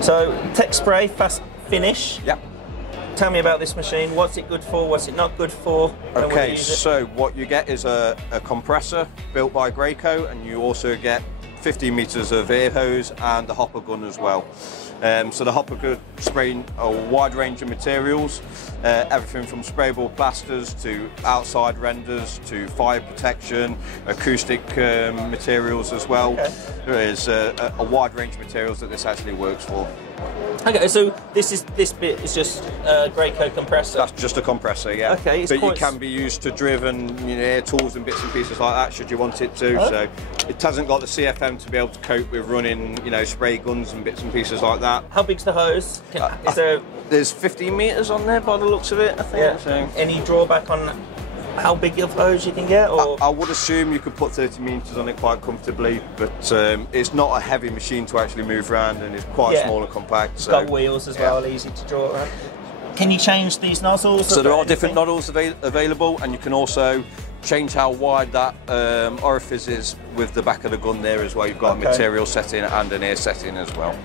So, TexSpray, FastFinish. Yep. Tell me about this machine. What's it good for? What's it not good for? Okay, so what you get is a compressor built by Graco, and you also get 15 meters of air hose and the hopper gun as well. So the hopper gun spraying a wide range of materials, everything from sprayable plasters to outside renders to fire protection, acoustic materials as well. Okay. There is a wide range of materials that this actually works for. Okay, so this bit is just a Graco compressor. That's just a compressor, yeah. Okay, but it can be used to driven, air tools and bits and pieces like that, should you want it to. So it hasn't got the CFM to be able to cope with running, spray guns and bits and pieces like that. How big's the hose? There's 15 meters on there by the looks of it, I think. Yeah. So. Any drawback on how big of hose you can get? Or? I would assume you could put 30 meters on it quite comfortably, but it's not a heavy machine to actually move around, and it's quite small and compact. It's got wheels as well, easy to draw around. Can you change these nozzles? So there are different nozzles available, and you can also change how wide that orifice is with the back of the gun there as well. You've got a material setting and an air setting as well.